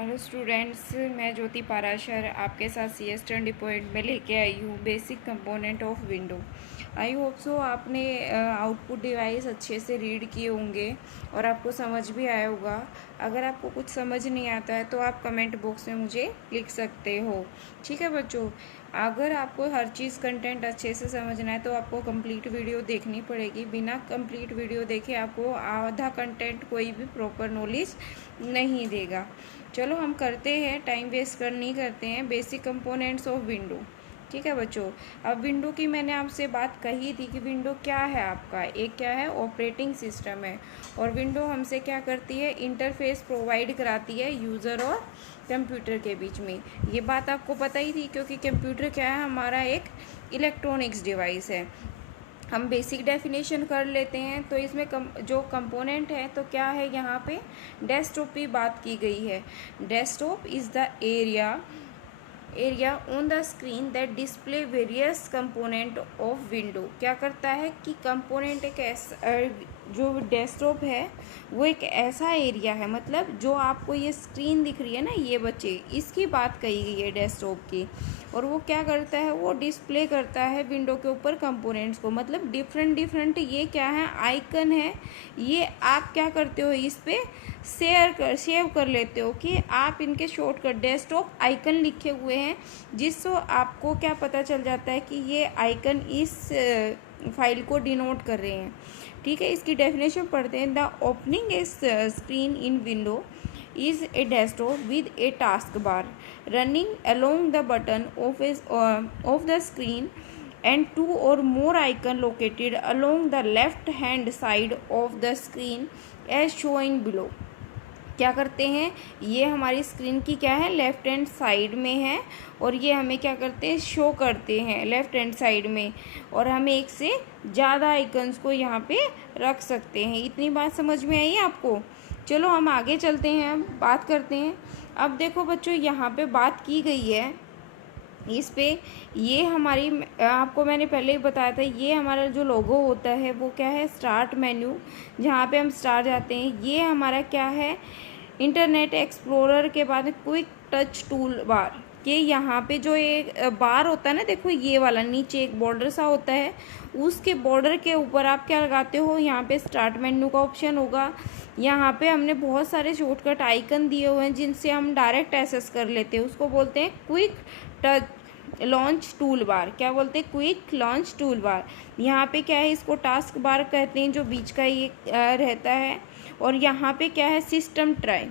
Hello students, मैं ज्योति पाराशर आपके साथ CS स्टडी पॉइंट में लेके आई हूँ basic component of window. I hope so आपने आउटपुट डिवाइस अच्छे से रीड किए होंगे और आपको समझ भी आया होगा। अगर आपको कुछ समझ नहीं आता है तो आप कमेंट बॉक्स में मुझे लिख सकते हो। ठीक है बच्चों, अगर आपको हर चीज़ कंटेंट अच्छे से समझना है तो आपको कंप्लीट वीडियो देखनी पड़ेगी। बिना कंप्लीट वीडियो देखे आपको आधा कंटेंट कोई भी प्रॉपर नॉलेज नहीं देगा। चलो हम करते हैं, टाइम वेस्ट कर नहीं करते हैं। Basic components of window. ठीक है बच्चों, अब विंडो की मैंने आपसे बात कही थी कि विंडो क्या है आपका, एक क्या है ऑपरेटिंग सिस्टम है। और विंडो हमसे क्या करती है, इंटरफेस प्रोवाइड कराती है यूज़र और कंप्यूटर के बीच में। ये बात आपको पता ही थी क्योंकि कंप्यूटर क्या है, हमारा एक इलेक्ट्रॉनिक्स डिवाइस है। हम बेसिक डेफिनेशन कर लेते हैं तो इसमें जो कंपोनेंट है तो क्या है, यहाँ पे डेस्कटॉप की बात की गई है। Desktop is the area on the screen that display various component of window. क्या करता है कि कंपोनेंट एक ऐसा, जो डेस्कटॉप है वो एक ऐसा एरिया है, मतलब जो आपको ये स्क्रीन दिख रही है ना ये बच्चे, इसकी बात कही गई है डेस्कटॉप की। और वो क्या करता है, वो डिस्प्ले करता है विंडो के ऊपर कंपोनेंट्स को, मतलब डिफरेंट ये क्या है, आइकन है। ये आप क्या करते हो, इस पर सेव कर लेते हो कि आप इनके शॉर्टकट डेस्कटॉप आइकन लिखे हुए हैं, जिससे आपको क्या पता चल जाता है कि ये आइकन इस फाइल को डिनोट कर रहे हैं। ठीक है, इसकी डेफिनेशन पढ़ते हैं। The opening A screen in window is a desktop with a taskbar running along the button of the screen and two or more icons located along the left hand side of the screen as shown below। क्या करते हैं, ये हमारी screen की क्या है, left hand side में है और ये हमें क्या करते हैं, शो करते हैं लेफ्ट हैंड साइड में। और हमें एक से ज़्यादा आइकन्स को यहाँ पे रख सकते हैं। इतनी बात समझ में आई आपको। चलो हम आगे चलते हैं, अब बात करते हैं। अब देखो बच्चों, यहाँ पे बात की गई है इस पे, ये हमारी, आपको मैंने पहले ही बताया था, ये हमारा जो लोगो होता है वो क्या है, स्टार्ट मेन्यू, जहाँ पे हम स्टार्ट जाते हैं। ये हमारा क्या है, इंटरनेट एक्सप्लोरर के बाद क्विक टच टूल बार के यहाँ पे जो एक बार होता है ना, देखो ये वाला नीचे एक बॉर्डर सा होता है, उसके बॉर्डर के ऊपर आप क्या लगाते हो, यहाँ पे स्टार्ट मेन्यू का ऑप्शन होगा। यहाँ पे हमने बहुत सारे शॉर्टकट आइकन दिए हुए हैं जिनसे हम डायरेक्ट एक्सेस कर लेते हैं, उसको बोलते हैं क्विक टच लॉन्च टूल बार। क्या बोलते हैं, क्विक लॉन्च टूल बार। यहाँ पे क्या है, इसको टास्क बार कहते हैं, जो बीच का ये रहता है। और यहाँ पे क्या है, सिस्टम ट्राई,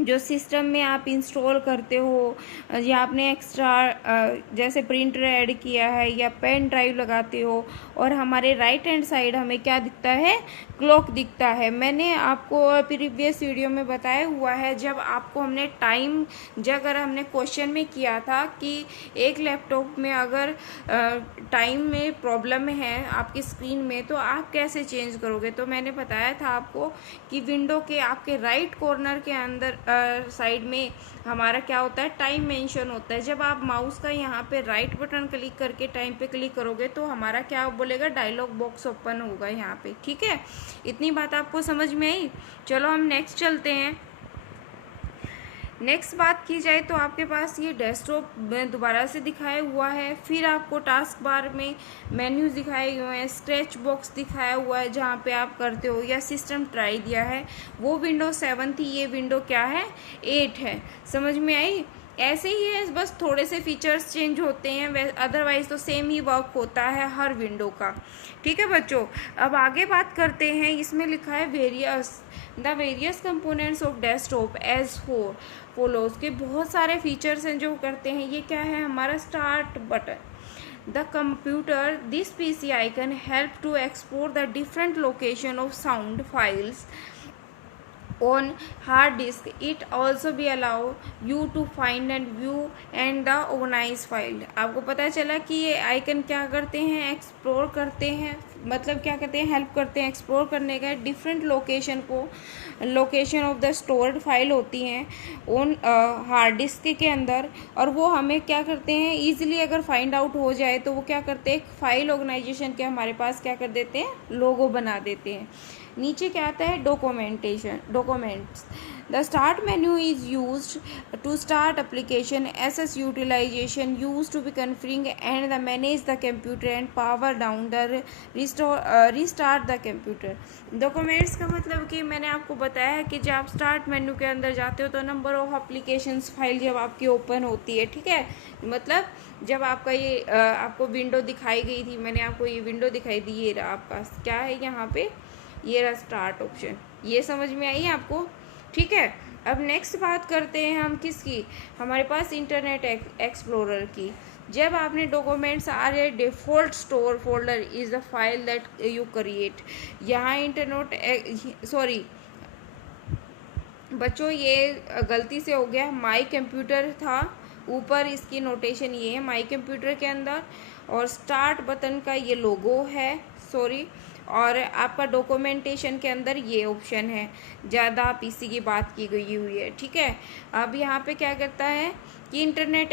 जो सिस्टम में आप इंस्टॉल करते हो, या आपने एक्स्ट्रा जैसे प्रिंटर ऐड किया है या पेन ड्राइव लगाते हो। और हमारे राइट हैंड साइड हमें क्या दिखता है, क्लॉक दिखता है। मैंने आपको प्रीवियस वीडियो में बताया हुआ है, जब आपको हमने टाइम, अगर हमने क्वेश्चन में किया था कि एक लैपटॉप में अगर टाइम में प्रॉब्लम है आपकी स्क्रीन में तो आप कैसे चेंज करोगे, तो मैंने बताया था आपको कि विंडो के आपके राइट कॉर्नर के अंदर साइड में हमारा क्या होता है, टाइम मेंशन होता है। जब आप माउस का यहाँ पे राइट बटन क्लिक करके टाइम पे क्लिक करोगे तो हमारा क्या बोलेगा, डायलॉग बॉक्स ओपन होगा यहाँ पे। ठीक है, इतनी बात आपको समझ में आई। चलो हम नेक्स्ट चलते हैं। नेक्स्ट बात की जाए तो आपके पास ये डेस्कटॉप में दोबारा से दिखाया हुआ है, फिर आपको टास्क बार में मेन्यूज दिखाए हुए हैं, स्क्रैच बॉक्स दिखाया हुआ है जहाँ पे आप करते हो, या सिस्टम ट्राई दिया है। वो विंडो 7 थी, ये विंडो क्या है, 8 है। समझ में आई। ऐसे ही है, बस थोड़े से फीचर्स चेंज होते हैं, अदरवाइज तो सेम ही वर्क होता है हर विंडो का। ठीक है बच्चों, अब आगे बात करते हैं। इसमें लिखा है the various components of desktop as follows के बहुत सारे फीचर्स हैं जो करते हैं। ये क्या है, हमारा start button. The computer this PC icon help to explore the different location of sound files on hard disk. It also be allow you to find and view and the organize file। आपको पता चला कि ये icon क्या करते हैं, explore करते हैं, मतलब क्या करते हैं, हेल्प करते हैं एक्सप्लोर करने का डिफरेंट लोकेशन को। Location of the stored file होती हैं ऑन हार्ड डिस्क के अंदर, और वो हमें क्या करते हैं, ईजिली अगर फाइंड आउट हो जाए तो वो क्या करते हैं, फाइल ऑर्गेनाइजेशन के हमारे पास क्या कर देते हैं, लोगो बना देते हैं। नीचे क्या आता है, documents. The start menu is use to start application, access utilisation, use to be config and the manage the computer and power down the restart the computer. Documents का मतलब कि मैंने आपको बताया है कि जब आप स्टार्ट मेन्यू के अंदर जाते हो तो नंबर ऑफ एप्लीकेशंस फाइल जब आपकी ओपन होती है, ठीक है, मतलब जब आपका ये आपको विंडो दिखाई गई थी, मैंने आपको ये विंडो दिखाई दी, ये रहा आपका क्या है यहाँ पे, ये रहा स्टार्ट ऑप्शन, ये समझ में आई आपको, ठीक है। अब नेक्स्ट बात करते हैं हम किसकी, हमारे पास इंटरनेट एक्सप्लोरर की। जब आपने डॉक्यूमेंट्स आ रहे default store folder is the file that you create, यहाँ इंटरनेट सॉरी बच्चों ये गलती से हो गया, माई कंप्यूटर था, ऊपर इसकी नोटेशन ये है माई कंप्यूटर के अंदर, और स्टार्ट बटन का ये लोगो है, सॉरी, और आपका डॉक्यूमेंटेशन के अंदर ये ऑप्शन है, ज़्यादा पीसी की बात की गई हुई है, ठीक है। अब यहाँ पे क्या करता है कि इंटरनेट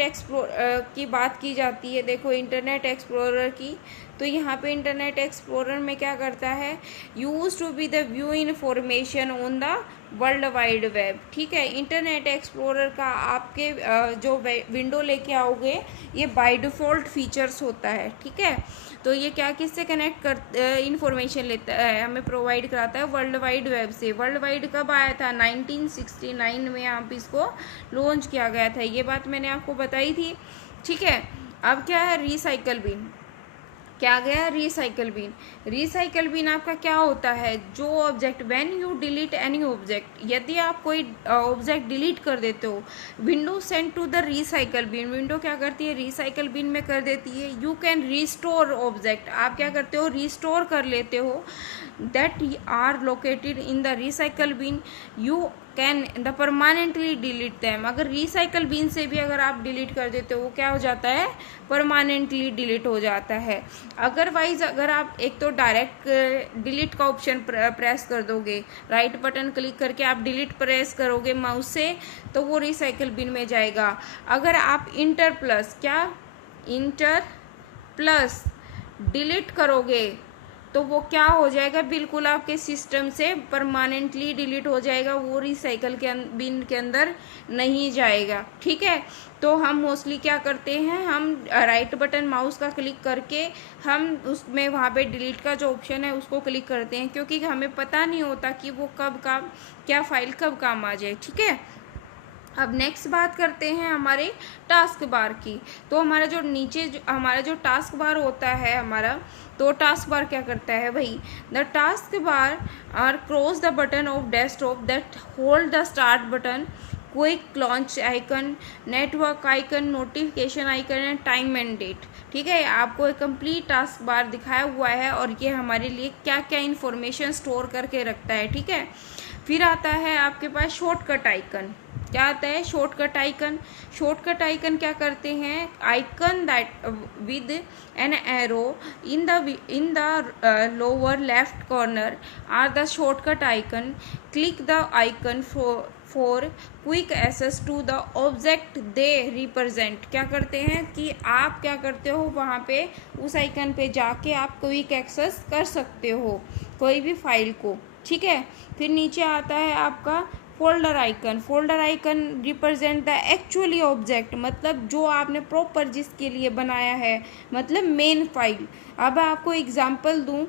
की बात की जाती है, देखो इंटरनेट एक्सप्लोरर की, तो यहाँ पे इंटरनेट एक्सप्लोरर में क्या करता है, use to be the view information on the world wide web, ठीक है। इंटरनेट एक्सप्लोरर का आपके जो विंडो लेके आओगे ये बाय डिफ़ॉल्ट फीचर्स होता है, ठीक है। तो ये क्या किससे कनेक्ट कर इंफॉर्मेशन लेता है, हमें प्रोवाइड कराता है वर्ल्ड वाइड वेब से। वर्ल्ड वाइड कब आया था, 1969 में आप इसको लॉन्च किया गया था, ये बात मैंने आपको बताई थी, ठीक है। अब क्या है, रिसाइकल बिन, क्या गया रिसाइकल बिन। रिसाइकल बिन आपका क्या होता है, जो object when you delete any object, यदि आप कोई ऑब्जेक्ट डिलीट कर देते हो, window send to the recycle bin, window क्या करती है रिसाइकल बिन में कर देती है। यू कैन रिस्टोर ऑब्जेक्ट, आप क्या करते हो रिस्टोर कर लेते हो, that are located in the recycle bin, you can the permanently delete them. अगर रिसाइकल बिन से भी अगर आप डिलीट कर देते हो वो क्या हो जाता है, परमानेंटली डिलीट हो जाता है। अगरवाइज अगर आप एक तो डायरेक्ट डिलीट का ऑप्शन प्रेस कर दोगे, राइट बटन क्लिक करके आप डिलीट प्रेस करोगे माउस से, तो वो रिसाइकल बिन में जाएगा। अगर आप इंटर प्लस क्या इंटर प्लस डिलीट करोगे तो वो क्या हो जाएगा, बिल्कुल आपके सिस्टम से परमानेंटली डिलीट हो जाएगा, वो रिसाइकल के बिन के अंदर नहीं जाएगा, ठीक है। तो हम मोस्टली क्या करते हैं, हम राइट बटन माउस का क्लिक करके हम उसमें वहाँ पे डिलीट का जो ऑप्शन है उसको क्लिक करते हैं, क्योंकि हमें पता नहीं होता कि वो कब काम क्या फाइल कब काम आ जाए, ठीक है। अब नेक्स्ट बात करते हैं हमारे टास्क बार की। तो हमारा जो नीचे हमारा जो टास्क बार होता है हमारा, तो टास्क बार क्या करता है भाई, the task bar are cross the button of desktop that hold the start button, quick launch icon, network icon, notification icon and time and date, ठीक है। आपको एक कंप्लीट टास्क बार दिखाया हुआ है और ये हमारे लिए क्या क्या इन्फॉर्मेशन स्टोर करके रखता है, ठीक है। फिर आता है आपके पास शॉर्टकट आइकन, क्या आता है शॉर्टकट आइकन। शॉर्टकट आइकन क्या करते हैं, icon that with an arrow in the lower left corner are the shortcut icon, click the icon for quick access to the object they represent. क्या करते हैं कि आप क्या करते हो, वहाँ पे उस आइकन पे जाके आप क्विक एक्सेस कर सकते हो कोई भी फाइल को, ठीक है। फिर नीचे आता है आपका folder icon. Folder icon represent the actually object, मतलब जो आपने प्रॉपर जिसके लिए बनाया है, मतलब मेन फाइल। अब आपको एग्जांपल दूं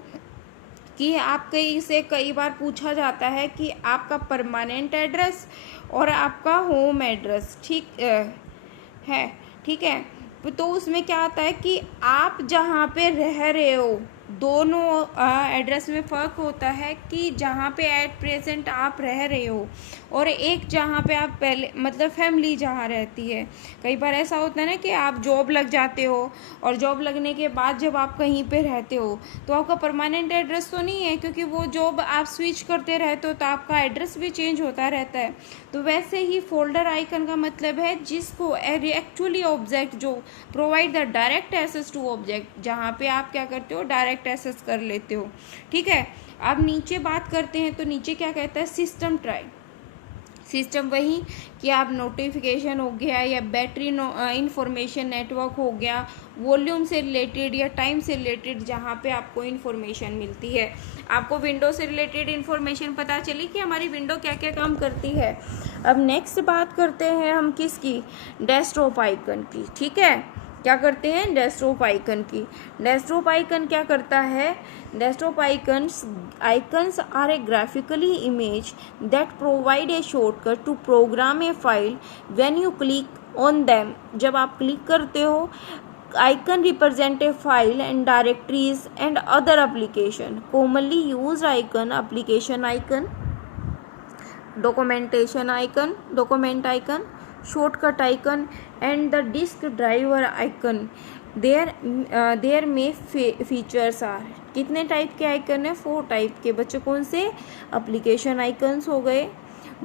कि आपके से कई बार पूछा जाता है कि आपका परमानेंट एड्रेस और आपका होम एड्रेस ठीक है, ठीक है। तो उसमें क्या आता है कि आप जहाँ पे रह रहे हो, दोनों एड्रेस में फ़र्क होता है कि जहाँ पे एट प्रेजेंट आप रह रहे हो और एक जहाँ पे आप पहले मतलब फैमिली जहाँ रहती है। कई बार ऐसा होता है ना कि आप जॉब लग जाते हो और जॉब लगने के बाद जब आप कहीं पे रहते हो तो आपका परमानेंट एड्रेस तो नहीं है, क्योंकि वो जॉब आप स्विच करते रहते हो तो आपका एड्रेस भी चेंज होता रहता है। तो वैसे ही फोल्डर आइकन का मतलब है जिसको एक्चुअली ऑब्जेक्ट जो provide the direct access to object, जहाँ पे आप क्या करते हो डायरेक्ट एक्सेस कर लेते हो, ठीक है। अब नीचे बात करते हैं तो नीचे क्या कहता है, सिस्टम ट्राई। सिस्टम वही कि आप नोटिफिकेशन हो गया या बैटरी इंफॉर्मेशन नेटवर्क हो गया, वॉल्यूम से रिलेटेड या टाइम से रिलेटेड जहाँ पे आपको इन्फॉर्मेशन मिलती है। आपको विंडो से रिलेटेड इन्फॉर्मेशन पता चली कि हमारी विंडो क्या क्या काम करती है। अब नेक्स्ट बात करते हैं हम किसकी, डेस्कटॉप आइकन की। ठीक है, क्या करते हैं, डेस्कटॉप आइकन की। डेस्कटॉप आइकन क्या करता है, desktop icons are a graphically image that provide a shortcut to program a file when you click on them. जब आप क्लिक करते हो, icon represent a file and directories and other application. Commonly used icon, application icon, documentation icon, document icon, shortcut icon and the disk driver icon. There may features are, कितने type के icon है, 4 type के बच्चों। कौन से, application icons हो गए,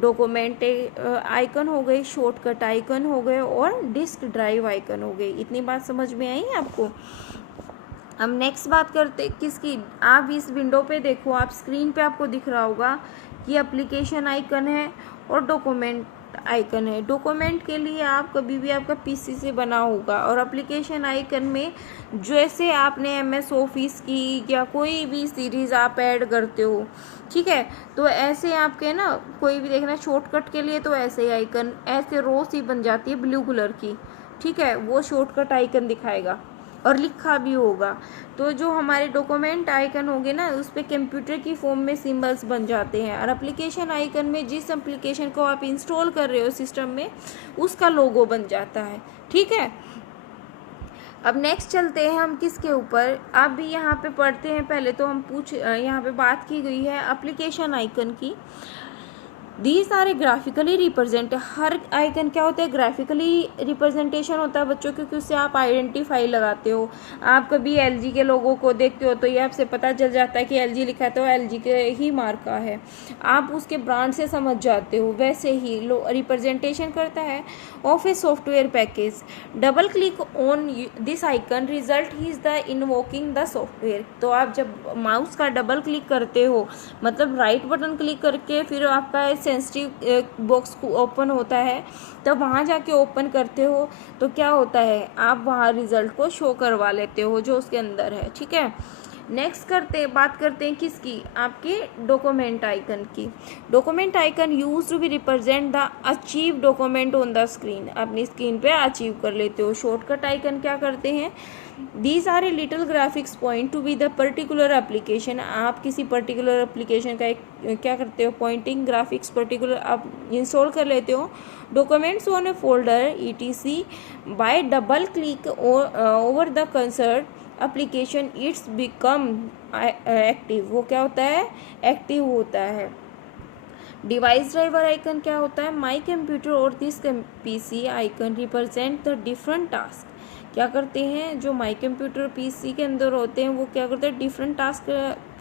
document icon हो गए, शॉर्टकट आइकन हो गए और डिस्क ड्राइव आइकन हो गए। इतनी बात समझ में आई आपको। हम नेक्स्ट बात करते किसकी, आप इस विंडो पे देखो, आप स्क्रीन पे आपको दिख रहा होगा कि एप्लीकेशन आइकन है और डॉक्यूमेंट आइकन है। डॉक्यूमेंट के लिए आप कभी भी आपका पीसी से बना होगा, और एप्लीकेशन आइकन में जैसे आपने एमएस ऑफिस की या कोई भी सीरीज़ आप ऐड करते हो, ठीक है, तो ऐसे आपके ना कोई भी देखना शॉर्टकट के लिए, तो ऐसे आइकन ऐसे रो सी बन जाती है ब्लू कलर की, ठीक है, वो शॉर्टकट आइकन दिखाएगा और लिखा भी होगा। तो जो हमारे डॉक्यूमेंट आइकन होंगे ना, उस पर कंप्यूटर की फॉर्म में सिंबल्स बन जाते हैं, और एप्लीकेशन आइकन में जिस एप्लीकेशन को आप इंस्टॉल कर रहे हो सिस्टम में, उसका लोगो बन जाता है। ठीक है, अब नेक्स्ट चलते हैं हम किसके ऊपर, अब भी यहाँ पे पढ़ते हैं। पहले तो हम यहाँ पे बात की गई है एप्लीकेशन आइकन की। These are a graphically represent, हर आइकन क्या होता है, ग्राफिकली रिप्रेजेंटेशन होता है बच्चों, क्योंकि उससे आप आइडेंटिफाई लगाते हो। आप कभी एलजी के लोगों को देखते हो तो ये आपसे पता चल जाता है कि एलजी लिखा है तो एलजी के ही मार्का है, आप उसके ब्रांड से समझ जाते हो। वैसे ही रिप्रेजेंटेशन करता है of a software package. Double click on this icon result is the invoking the software. तो आप जब माउस का डबल क्लिक करते हो, मतलब राइट बटन क्लिक करके फिर आपका सेंसिटिव बॉक्स ओपन होता है, तब वहाँ जाके ओपन करते हो तो क्या होता है, आप वहाँ रिजल्ट को शो करवा लेते हो जो उसके अंदर है। ठीक है, नेक्स्ट बात करते हैं किसकी, आपके डॉक्यूमेंट आइकन की। Document icon use to be represent the achieve document on the screen, अपनी स्क्रीन पे अचीव कर लेते हो। शॉर्टकट आइकन क्या करते हैं, these are a little graphics point to be the particular application. आप किसी पर्टिकुलर एप्लीकेशन का एक क्या करते हो, पॉइंटिंग ग्राफिक्स पर्टिकुलर आप इंस्टॉल कर लेते हो। Documents on a folder ETC by double click over the concern application it's become active. वो क्या होता है, एक्टिव होता है। डिवाइस ड्राइवर आइकन क्या होता है, माई कंप्यूटर और this PC icon represent the different task. क्या करते हैं, जो माई कंप्यूटर PC के अंदर होते हैं वो क्या करते हैं, डिफरेंट टास्क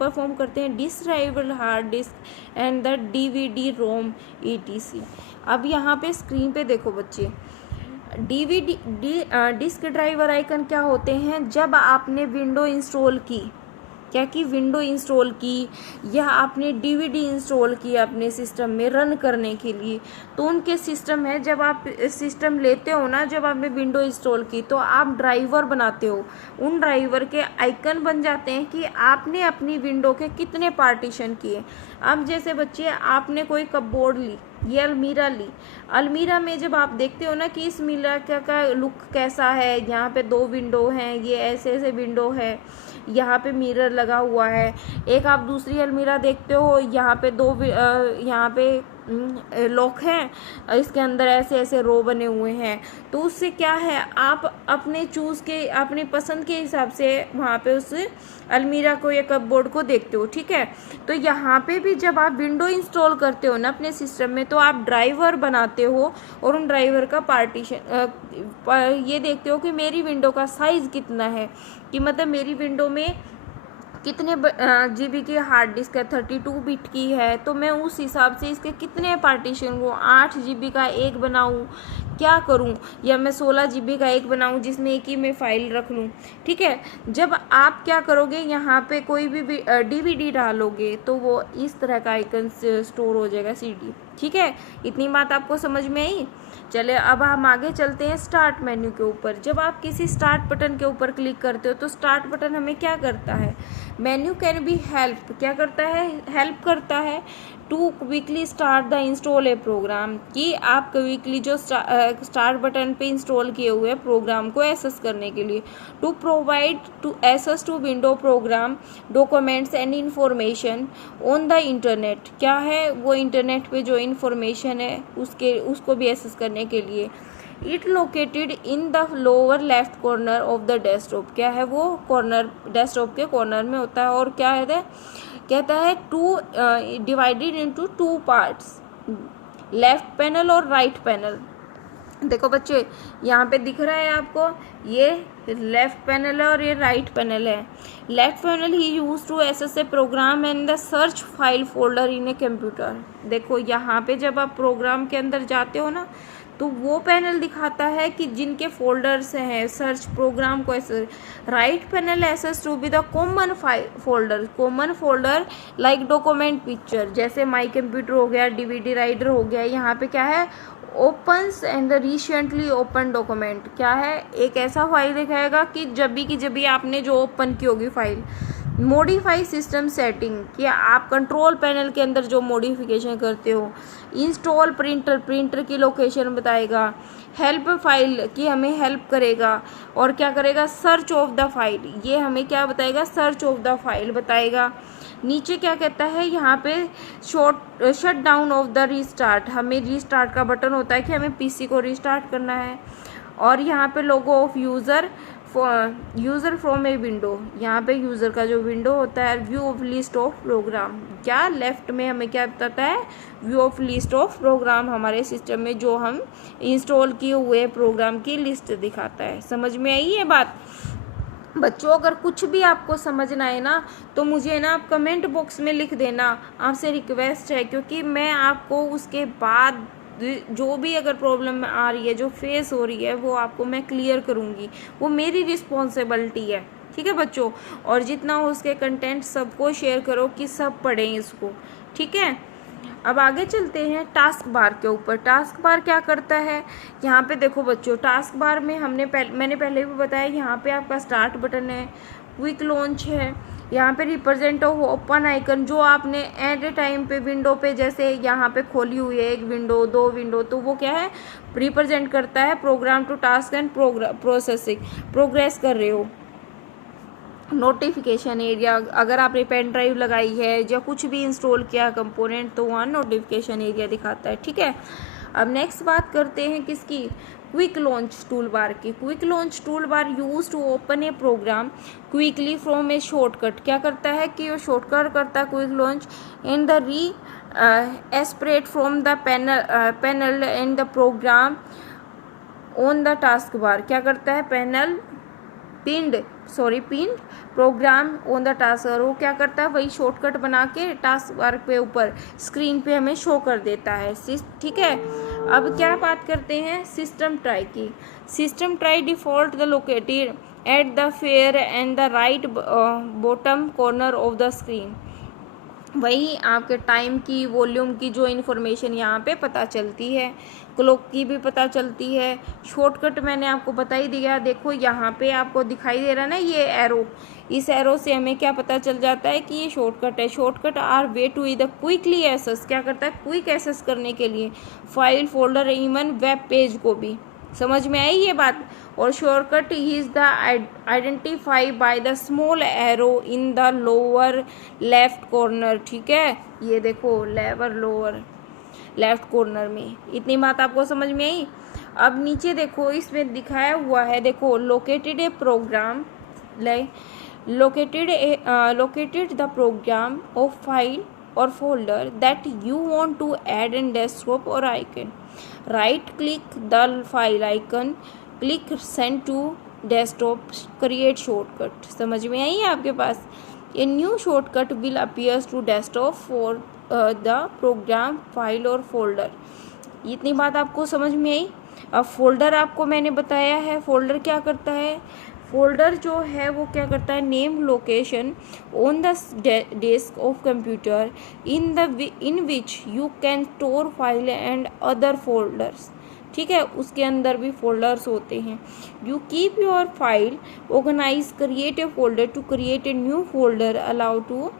परफॉर्म करते हैं। Disk driver, hard disk and the DVD ROM ETC। अब यहाँ पे स्क्रीन पे देखो बच्चे, डिस्क ड्राइवर आइकन क्या होते हैं, जब आपने विंडो इंस्टॉल की, क्या कि विंडो इंस्टॉल की या आपने DVD इंस्टॉल की अपने सिस्टम में रन करने के लिए, तो उनके सिस्टम है, जब आप सिस्टम लेते हो ना, जब आपने विंडो इंस्टॉल की तो आप ड्राइवर बनाते हो, उन ड्राइवर के आइकन बन जाते हैं कि आपने अपनी विंडो के कितने पार्टीशन किए। अब जैसे बच्चे आपने कोई कपबोर्ड ली, ये अलमीरा ली, अलमीरा में जब आप देखते हो ना कि इस अलमीरा का लुक कैसा है, यहाँ पे 2 विंडो हैं, ये ऐसे ऐसे विंडो है, यहाँ पे मिरर लगा हुआ है। एक आप दूसरी अलमीरा देखते हो, यहाँ पे 2 यहाँ पे लॉक हैं, इसके अंदर ऐसे ऐसे रो बने हुए हैं। तो उससे क्या है, आप अपने चूज़ के, अपनी पसंद के हिसाब से वहाँ पे उस अलमीरा को या कपबोर्ड को देखते हो। ठीक है, तो यहाँ पे भी जब आप विंडो इंस्टॉल करते हो ना अपने सिस्टम में, तो आप ड्राइवर बनाते हो और उन ड्राइवर का पार्टीशन ये देखते हो कि मेरी विंडो का साइज़ कितना है, कि मतलब मेरी विंडो में कितने GB की हार्ड डिस्क है, 32 बिट की है, तो मैं उस हिसाब से इसके कितने पार्टीशन को 8 GB का एक बनाऊँ, क्या करूं, या मैं 16 GB का एक बनाऊं जिसमें एक ही में फाइल रख लूं। ठीक है, जब आप क्या करोगे, यहाँ पे कोई भी DVD डालोगे तो वो इस तरह का आइकन स्टोर हो जाएगा CD। ठीक है, इतनी बात आपको समझ में आई। चले अब हम आगे चलते हैं स्टार्ट मेन्यू के ऊपर। जब आप किसी स्टार्ट बटन के ऊपर क्लिक करते हो तो स्टार्ट बटन हमें क्या करता है, मेन्यू कैन बी हेल्प, क्या करता है, हेल्प करता है to quickly start the install a program, कि आप क्विकली जो स्टार्ट बटन पे इंस्टॉल किए हुए प्रोग्राम को एक्सेस करने के लिए, to provide to access to window program documents and information on the internet, क्या है वो इंटरनेट पे जो इंफॉर्मेशन है उसको भी एक्सेस करने के लिए। It located in the lower left corner of the desktop, क्या है वो कॉर्नर डेस्कटॉप के कॉर्नर में होता है, और क्या है कहता है two divided into two parts, left panel और राइट पैनल। देखो बच्चे यहाँ पे दिख रहा है आपको, ये लेफ्ट पैनल है और ये राइट पैनल है। लेफ्ट पैनल ही use to access a program and the search file folder in a computer. देखो यहाँ पे जब आप प्रोग्राम के अंदर जाते हो ना तो वो पैनल दिखाता है कि जिनके फोल्डर्स हैं सर्च प्रोग्राम को ऐसे। Right panel access to be the common folder, common folder like document picture, जैसे माई कंप्यूटर हो गया, डीवीडी राइडर हो गया। यहाँ पे क्या है, opens and the recently open document, क्या है एक ऐसा फाइल दिखाएगा कि जब भी आपने जो ओपन की होगी फाइल। मॉडिफाई सिस्टम सेटिंग, कि आप कंट्रोल पैनल के अंदर जो मॉडिफिकेशन करते हो। इंस्टॉल प्रिंटर, प्रिंटर की लोकेशन बताएगा। हेल्प फाइल, कि हमें हेल्प करेगा। और क्या करेगा, सर्च ऑफ द फाइल, ये हमें क्या बताएगा, सर्च ऑफ द फाइल बताएगा। नीचे क्या कहता है यहाँ पे, shut down of the restart, हमें रीस्टार्ट का बटन होता है कि हमें पीसी को रीस्टार्ट करना है। और यहाँ पे logo of user from a window, यहाँ पे यूज़र का जो विंडो होता है। View of list of program, क्या लेफ्ट में हमें क्या बताता है, view of list of program, हमारे सिस्टम में जो हम इंस्टॉल किए हुए प्रोग्राम की लिस्ट दिखाता है। समझ में आई ये बात बच्चों? अगर कुछ भी आपको समझना है ना तो मुझे ना आप कमेंट बॉक्स में लिख देना, आपसे रिक्वेस्ट है, क्योंकि मैं आपको उसके बाद जो भी अगर प्रॉब्लम आ रही है, जो फेस हो रही है, वो आपको मैं क्लियर करूँगी, वो मेरी रिस्पॉन्सिबिलिटी है। ठीक है बच्चों? और जितना हो उसके कंटेंट सबको शेयर करो कि सब पढ़ें इसको। ठीक है, अब आगे चलते हैं टास्क बार के ऊपर। टास्क बार क्या करता है, यहाँ पे देखो बच्चों, टास्क बार में मैंने पहले भी बताया, यहाँ पे आपका स्टार्ट बटन है, क्विक लॉन्च है, यहाँ पे रिप्रेजेंट ऑफ ओपन आइकन, जो आपने एट ए टाइम पे विंडो पे जैसे यहाँ पे खोली हुई है, एक विंडो, दो विंडो, तो वो क्या है, रिप्रेजेंट करता है program to task and processing, progress कर रहे हो। नोटिफिकेशन एरिया, अगर आपने पेन ड्राइव लगाई है या कुछ भी इंस्टॉल किया कंपोनेंट तो वहाँ नोटिफिकेशन एरिया दिखाता है। ठीक है, अब नेक्स्ट बात करते हैं किसकी, क्विक लॉन्च टूल बार की। Quick launch tool bar use to open a program quickly from a shortcut, क्या करता है कि वो शॉर्टकट करता है quick launch in the separate from the panel and the program on the task bar, क्या करता है, pinned program on the task bar, वो क्या करता है, वही शॉर्टकट बना के टास्क बार पे ऊपर स्क्रीन पे हमें शो कर देता है। ठीक है, अब क्या बात करते हैं सिस्टम ट्राई की। System try default the located at the fair and the right bottom corner of the screen, वही आपके टाइम की, वॉल्यूम की जो इन्फॉर्मेशन यहाँ पे पता चलती है, क्लॉक की भी पता चलती है। शॉर्टकट मैंने आपको बता ही दिया, देखो यहाँ पे आपको दिखाई दे रहा है ना ये एरो, इस एरो से हमें क्या पता चल जाता है कि ये शॉर्टकट है। शॉर्टकट आर वे टू इधर क्विकली एक्सेस, क्या करता है, क्विक एक्सेस करने के लिए file, folder, even web page को भी। समझ में आई ये बात? और shortcut is the identify by the small arrow in the lower left corner. ठीक है, ये देखो लोअर लेफ्ट कॉर्नर में। इतनी बात आपको समझ में आई? अब नीचे देखो, इसमें दिखाया हुआ है, देखो located a program, located the program or file or folder that you want to add in desktop or icon. Right click the file icon, click send to desktop, create shortcut। समझ में आई आपके पास? A new shortcut will appear to desktop for the program file or folder। इतनी बात आपको समझ में आई? अब folder आपको मैंने बताया है, फोल्डर क्या करता है, फोल्डर जो है वो क्या करता है, name location on the desk of computer in which you can store file and other folders. ठीक है, उसके अंदर भी फोल्डर्स होते हैं। You keep your file organise, create a folder to create a new folder, allow to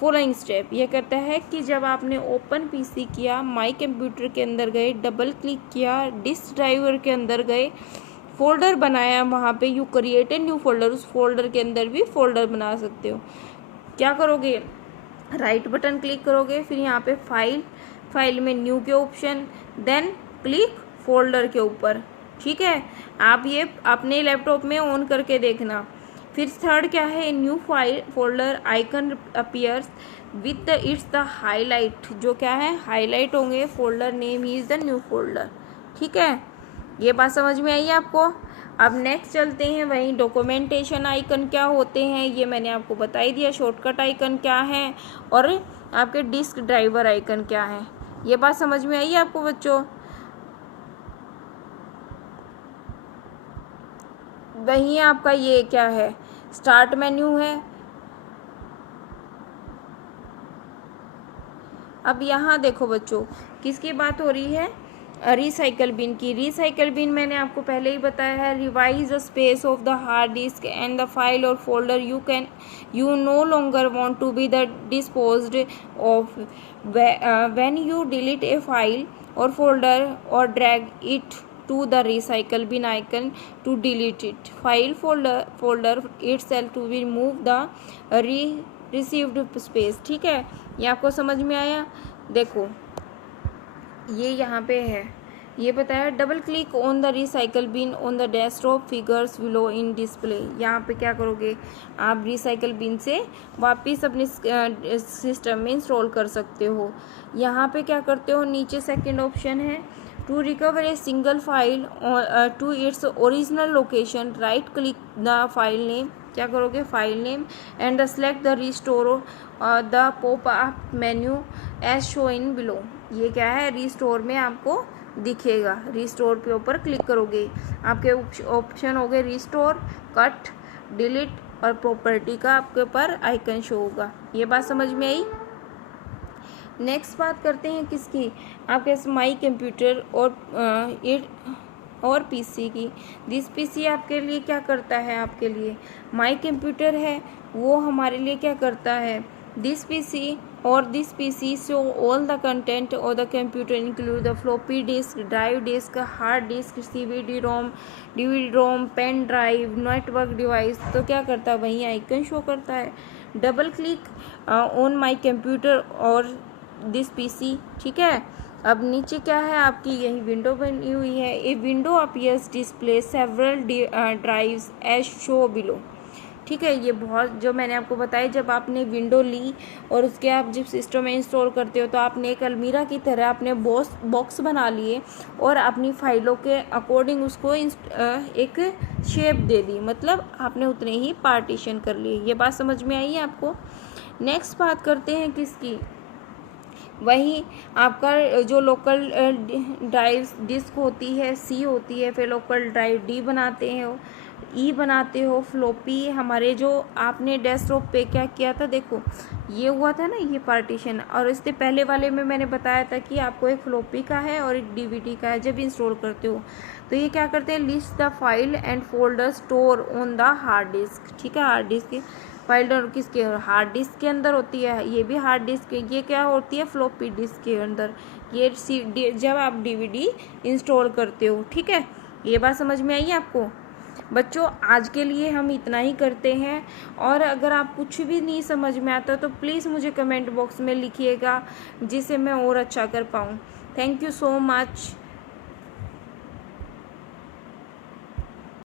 following step. यह कहता है कि जब आपने ओपन पीसी किया, माई कंप्यूटर के अंदर गए, डबल क्लिक किया, डिस्क ड्राइवर के अंदर गए, फोल्डर बनाया, वहाँ पे you create a new folder, उस फोल्डर के अंदर भी फोल्डर बना सकते हो। क्या करोगे, राइट बटन क्लिक करोगे, फिर यहाँ पे फाइल में न्यू के ऑप्शन, देन क्लिक फोल्डर के ऊपर। ठीक है, आप ये अपने लैपटॉप में ऑन करके देखना। फिर थर्ड क्या है, new file folder icon appears with its the highlight, जो क्या है, हाईलाइट होंगे, folder name is the new folder. ठीक है, ये बात समझ में आई आपको। अब नेक्स्ट चलते हैं, वहीं डॉक्यूमेंटेशन आइकन क्या होते हैं ये मैंने आपको बता ही दिया, शॉर्टकट आइकन क्या है और आपके डिस्क ड्राइवर आइकन क्या है। ये बात समझ में आई आपको बच्चों। वहीं आपका ये क्या है, स्टार्ट मेन्यू है। अब यहाँ देखो बच्चों, किसकी बात हो रही है, रिसाइकल बिन की। रिसाइकल बिन मैंने आपको पहले ही बताया है, revise the space of the hard disk and the file और folder you no longer want to be the disposed of when you delete a file और फोल्डर और drag it to the recycle bin icon to delete it. File folder itself to remove the received space। ठीक है, ये आपको समझ में आया। देखो ये यहाँ पे है, ये बताया double click on the recycle been on the desktop figures below in display. यहाँ पे क्या करोगे, आप रिसाइकल बिन से वापस अपने सिस्टम में इंस्टॉल कर सकते हो। यहाँ पे क्या करते हो, नीचे सेकंड ऑप्शन है, to recover a single file to its original location, right click the file name, क्या करोगे, file name and the select the restore the pop up menu as show in below. ये क्या है, restore में आपको दिखेगा, restore के ऊपर क्लिक करोगे, आपके ऑप्शन हो गए रिस्टोर, कट, डिलीट और प्रॉपर्टी का आपके ऊपर आइकन शो होगा। ये बात समझ में आई। नेक्स्ट बात करते हैं किसकी, आपके माई कंप्यूटर और पीसी की। दिस पीसी आपके लिए क्या करता है, आपके लिए माई कंप्यूटर है वो हमारे लिए क्या करता है, दिस पीसी और this PC show all the content और the computer include the floppy disk, drive disk, hard disk, CVD ROM, DVD ROM, pen drive, network device. तो क्या करता है, वही आइकन शो करता है। Double click on my computer और this PC. ठीक है, अब नीचे क्या है, आपकी यही विंडो बनी हुई है, a window appears display several drives as show below. ठीक है, ये बहुत जो मैंने आपको बताया, जब आपने विंडो ली और उसके आप जब सिस्टम में इंस्टॉल करते हो तो आपने एक अलमीरा की तरह अपने बॉक्स बना लिए और अपनी फाइलों के अकॉर्डिंग उसको एक शेप दे दी, मतलब आपने उतने ही पार्टीशन कर लिए। ये बात समझ में आई है आपको। नेक्स्ट बात करते हैं किसकी, वही आपका जो लोकल ड्राइव डिस्क होती है सी होती है, फिर लोकल ड्राइव डी बनाते हो, ई बनाते हो, फ्लॉपी हमारे जो आपने डेस्कटॉप पे क्या किया था, देखो ये हुआ था ना ये पार्टीशन, और इससे पहले वाले में मैंने बताया था कि आपको एक फ्लॉपी का है और एक डीवीडी का है। जब इंस्टॉल करते हो तो ये क्या करते हैं, list the file and folder store on the hard disc. ठीक है, हार्ड डिस्क की फाइल किसके, हार्ड डिस्क के अंदर होती है, ये भी हार्ड डिस्क, ये क्या होती है, फ्लॉपी डिस्क के अंदर, ये जब आप डीवीडी इंस्टॉल करते हो। ठीक है, ये बात समझ में आई आपको। बच्चों आज के लिए हम इतना ही करते हैं, और अगर आप कुछ भी नहीं समझ में आता तो प्लीज़ मुझे कमेंट बॉक्स में लिखिएगा, जिससे मैं और अच्छा कर पाऊँ। Thank you so much.